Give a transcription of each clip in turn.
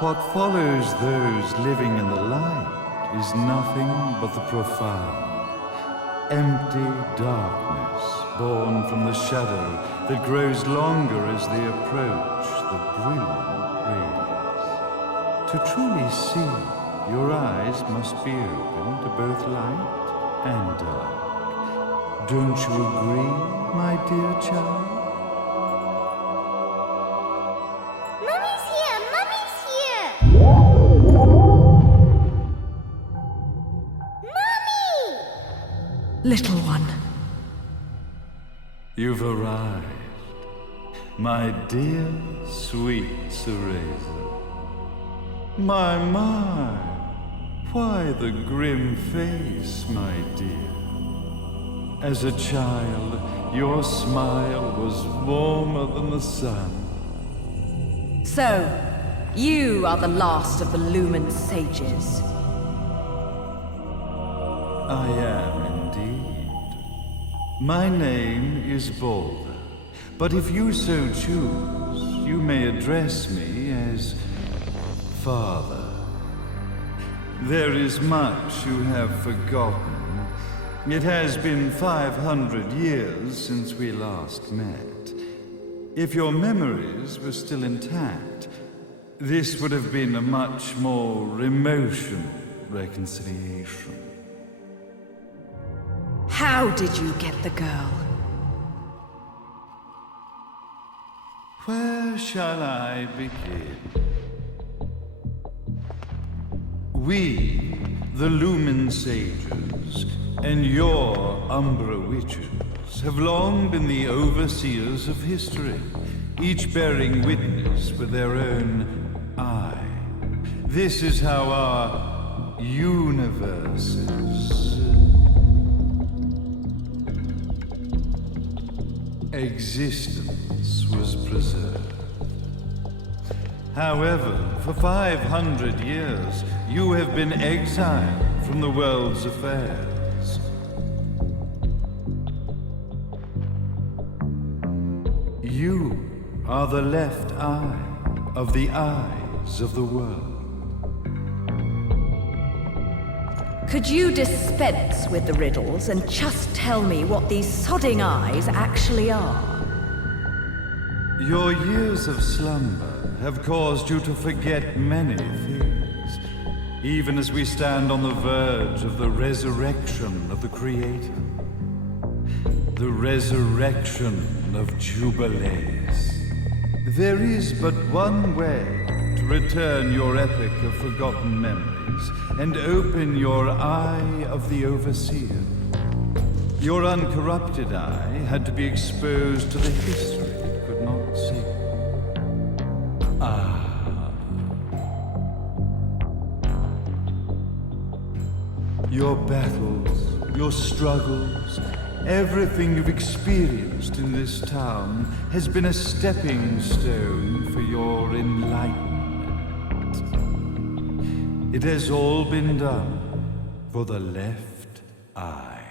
What follows those living in the light is nothing but the profound, empty darkness born from the shadow that grows longer as they approach the brilliant rays. To truly see, your eyes must be open to both light and dark. Don't you agree, my dear child? Mummy's here! Mummy's here! Mummy! Little one. You've arrived, my dear, sweet Cereza. My, why the grim face, my dear? As a child, your smile was warmer than the sun. So, you are the last of the Lumen sages. I am indeed. My name is Balder, but if you so choose, you may address me as Father. There is much you have forgotten. It has been 500 years since we last met. If your memories were still intact, this would have been a much more emotional reconciliation. How did you get the girl? Where shall I begin? We, the Lumen Sages, and your Umbra Witches, have long been the overseers of history, each bearing witness with their own eye. This is how our universe's existence was preserved. However, for 500 years, you have been exiled from the world's affairs. You are the left eye of the eyes of the world. Could you dispense with the riddles and just tell me what these sodding eyes actually are? Your years of slumber have caused you to forget many things, even as we stand on the verge of the resurrection of the Creator. The resurrection of Jubilees. There is but one way to return your epic of forgotten memories and open your eye of the Overseer. Your uncorrupted eye had to be exposed to the history it could not see. Your battles, your struggles, everything you've experienced in this town has been a stepping stone for your enlightenment. It has all been done for the left eye.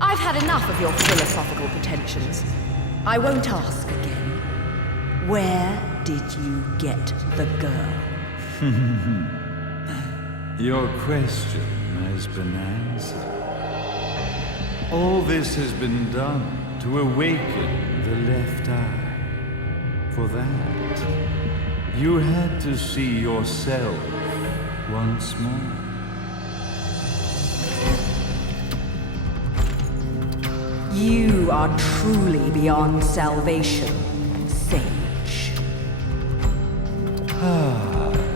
I've had enough of your philosophical pretensions. I won't ask again. Where did you get the girl? Your question has been answered. All this has been done to awaken the left eye. For that, you had to see yourself once more. You are truly beyond salvation, sage.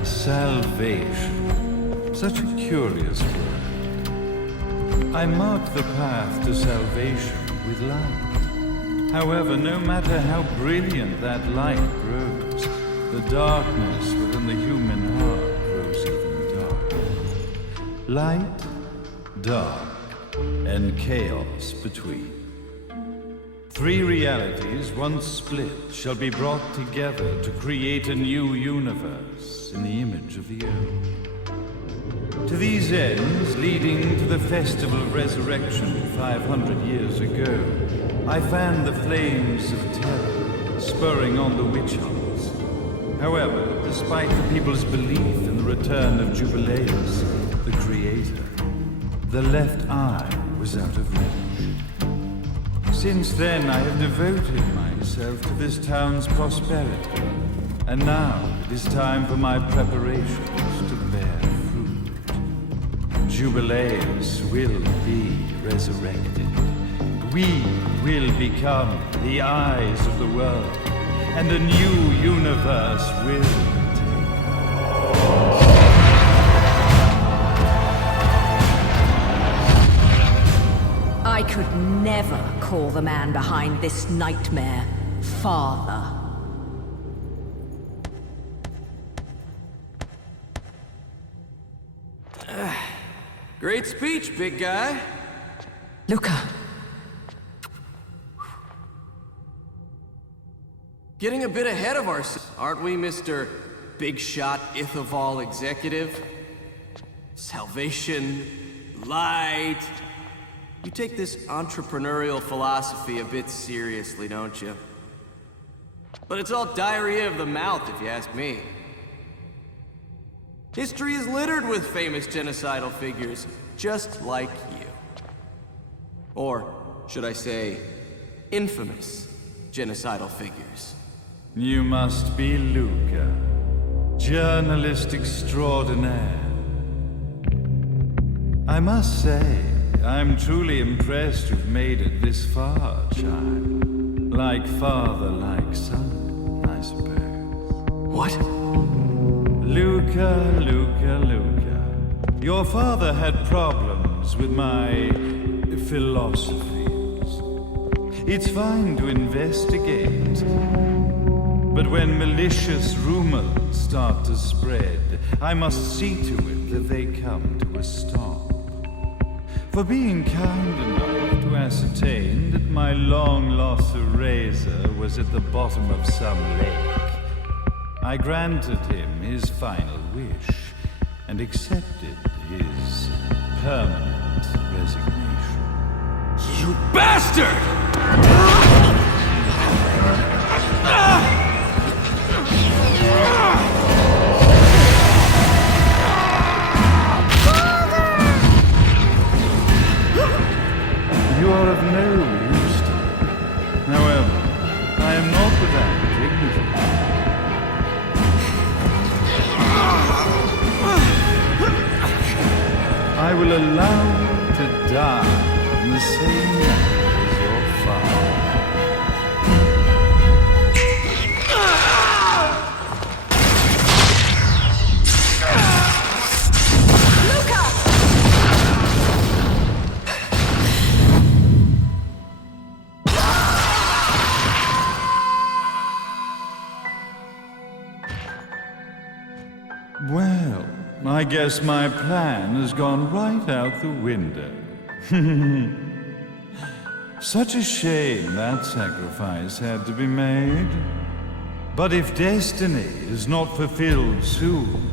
Salvation. Such a curious word. I mark the path to salvation with light. However, no matter how brilliant that light grows, the darkness within the human heart grows even darker. Light, dark, and chaos between. Three realities, once split, shall be brought together to create a new universe in the image of the earth. To these ends, leading to the Festival of Resurrection 500 years ago, I fanned the flames of terror, spurring on the witch hunts. However, despite the people's belief in the return of Jubileus, the creator, the left eye was out of reach. Since then, I have devoted myself to this town's prosperity, and now it is time for my preparations to bear fruit. Jubileus will be resurrected. We will become the eyes of the world, and a new universe will take place. I could never call the man behind this nightmare father. Great speech, big guy. Luca. Getting a bit ahead of ourselves, aren't we, Mr. Big Shot Ithaval Executive? Salvation, light. You take this entrepreneurial philosophy a bit seriously, don't you? But it's all diarrhea of the mouth, if you ask me. History is littered with famous genocidal figures, just like you. Or, should I say, infamous genocidal figures. You must be Luca, journalist extraordinaire. I must say, I'm truly impressed you've made it this far, child. Like father, like son, I suppose. What? Luca, Luca, Luca. Your father had problems with my philosophies. It's fine to investigate. But when malicious rumors start to spread, I must see to it that they come to a stop. For being kind enough to ascertain that my long-lost eraser was at the bottom of some lake, I granted him his final wish and accepted his permanent resignation. You bastard! You are of no use to me. However, I am not without dignity. I will allow you to die in the same manner as your father. Well, I guess my plan has gone right out the window. Such a shame that sacrifice had to be made. But if destiny is not fulfilled soon,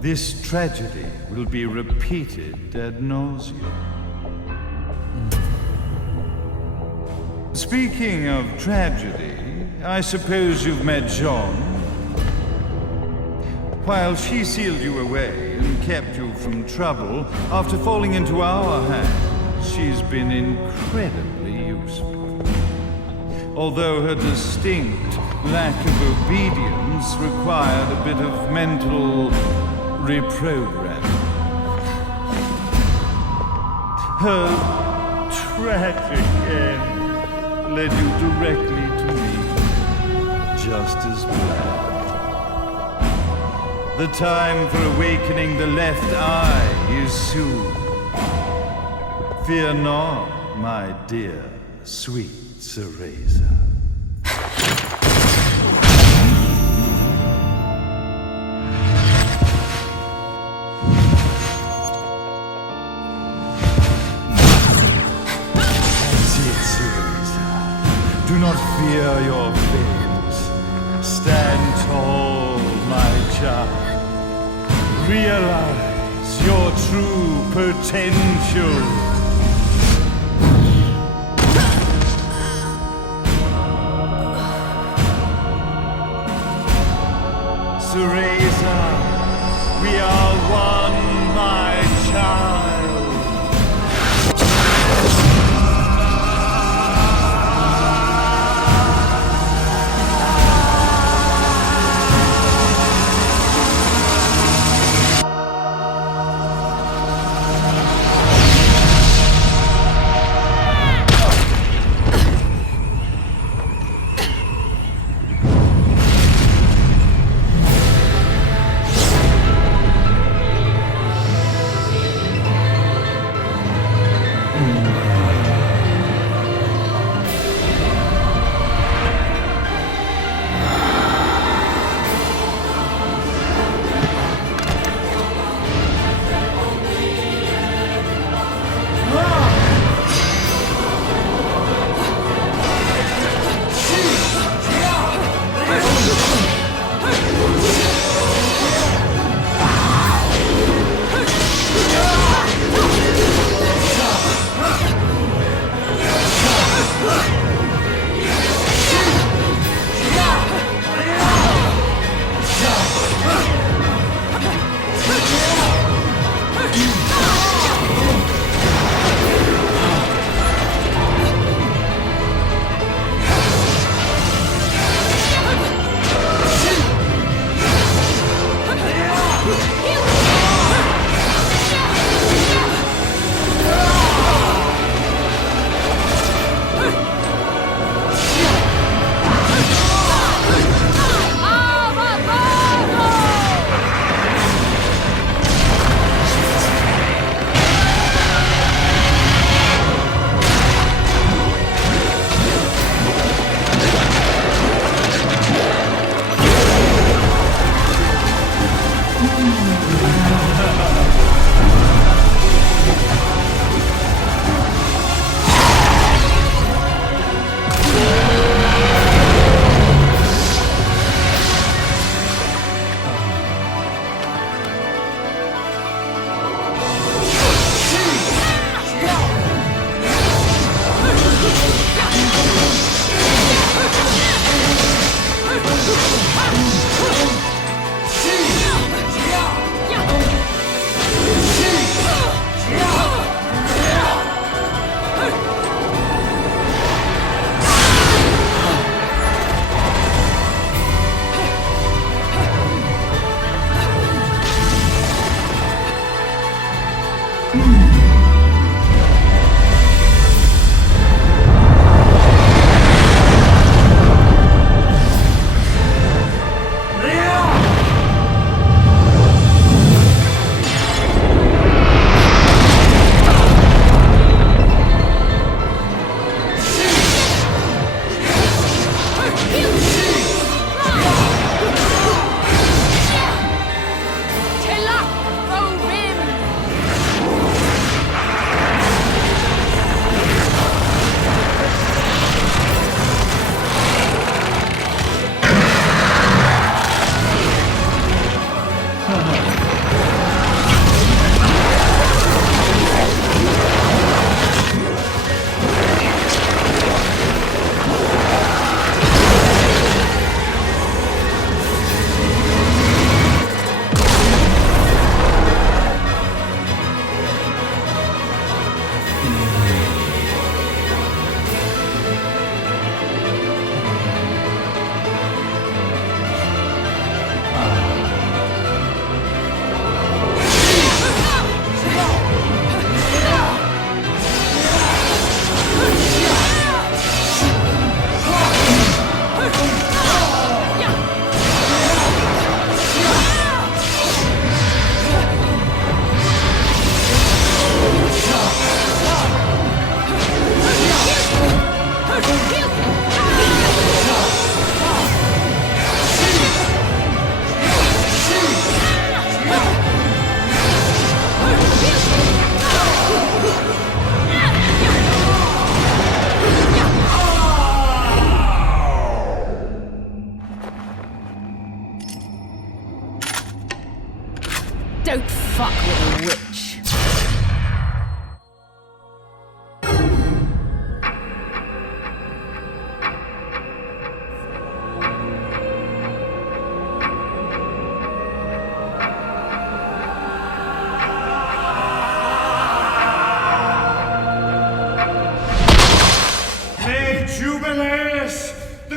this tragedy will be repeated ad nauseum. Speaking of tragedy, I suppose you've met Jean. While she sealed you away and kept you from trouble, after falling into our hands, she's been incredibly useful. Although her distinct lack of obedience required a bit of mental reprogramming. Her tragic end led you directly to me, just as planned. The time for awakening the left eye is soon. Fear not, my dear, sweet Cereza. That's it, Cereza. Do not fear your fate. Stand tall, my child. Realize your true potential. Cereza, we are one, my child.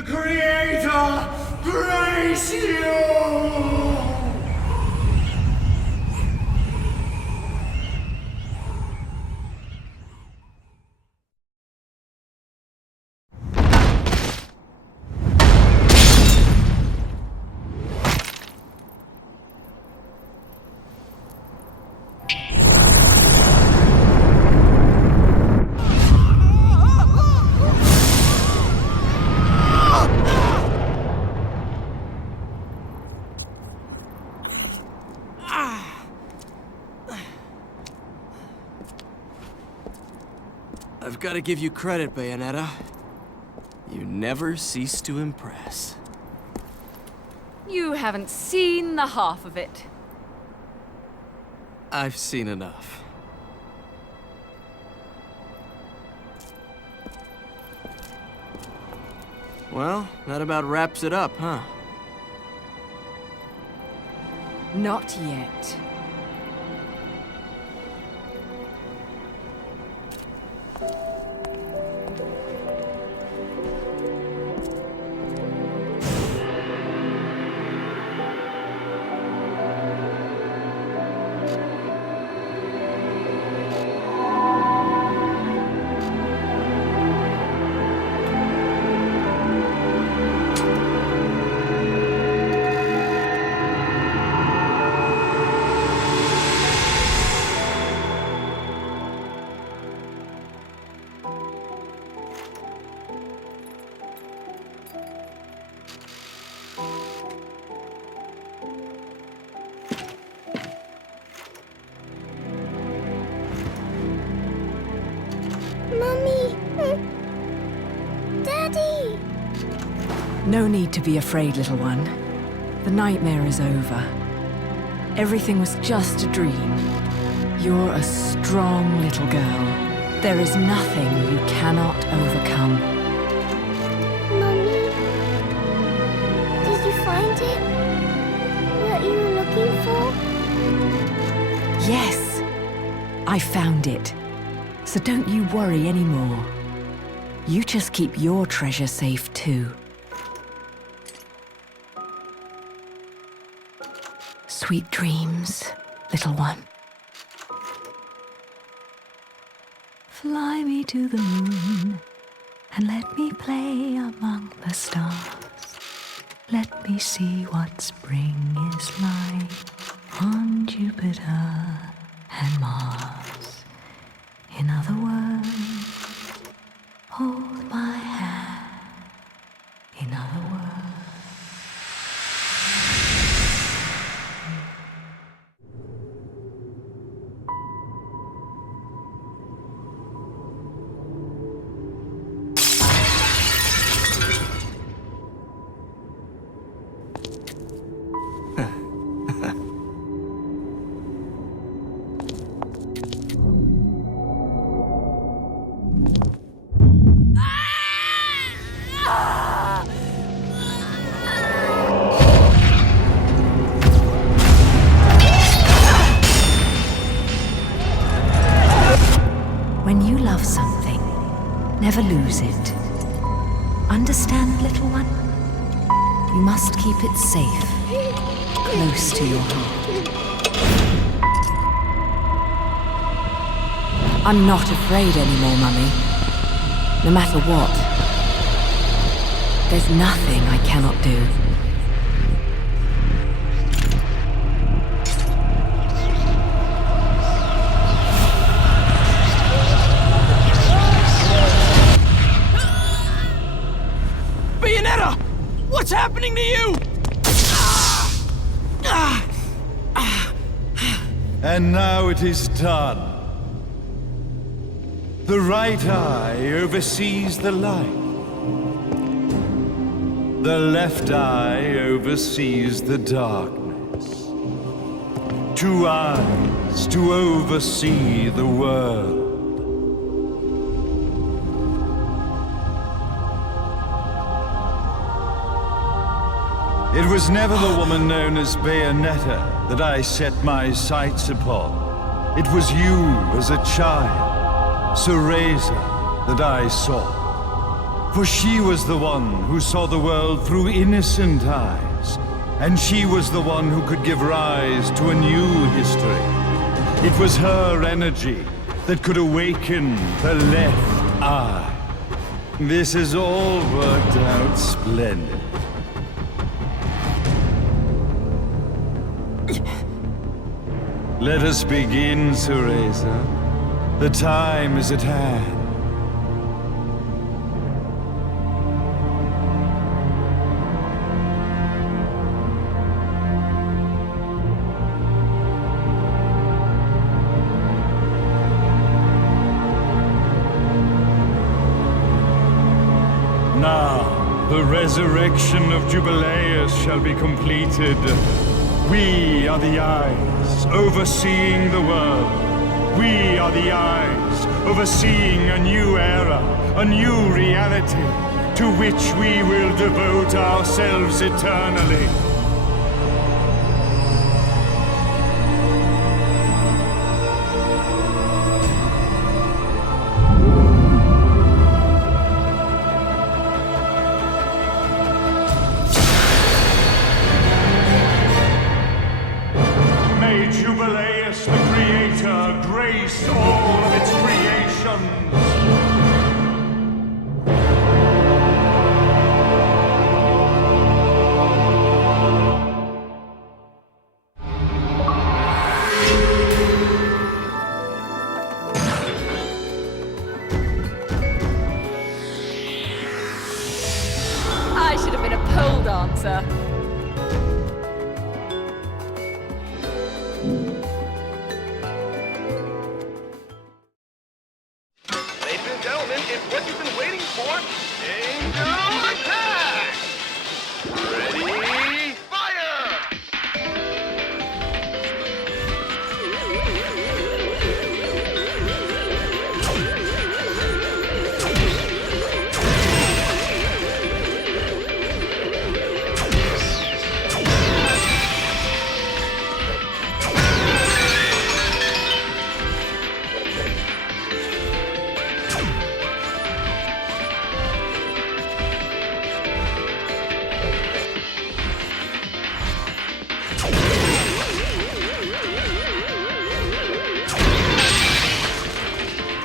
Creator, praise you! I've got to give you credit, Bayonetta. You never cease to impress. You haven't seen the half of it. I've seen enough. Well, that about wraps it up, huh? Not yet. Mummy! Daddy! No need to be afraid, little one. The nightmare is over. Everything was just a dream. You're a strong little girl. There is nothing you cannot overcome. Mummy? Did you find it? What you were looking for? Yes, I found it. So don't you worry anymore. You just keep your treasure safe too. Sweet dreams, little one. Fly me to the moon and let me play among the stars. Let me see what spring is like on Jupiter and Mars. In other words, hold my hand. In other words. When you love something, never lose it. Understand, little one? You must keep it safe, close to your heart. I'm not afraid anymore, Mummy. No matter what. There's nothing I cannot do. Bayonetta! What's happening to you? And now it is done. The right eye oversees the light. The left eye oversees the darkness. 2 eyes to oversee the world. It was never the woman known as Bayonetta that I set my sights upon. It was you as a child, Cereza, that I saw. For she was the one who saw the world through innocent eyes, and she was the one who could give rise to a new history. It was her energy that could awaken the left eye. This has all worked out splendid. Let us begin, Cereza. The time is at hand. Now, the resurrection of Jubileus shall be completed. We are the eyes overseeing the world. We are the eyes overseeing a new era, a new reality, to which we will devote ourselves eternally. May Jubileus, the Creator, grace all of its creations. I should have been a pole dancer. Ladies and gentlemen, it's what you've been waiting for. Angel attack! Ready, fire!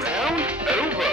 Round over.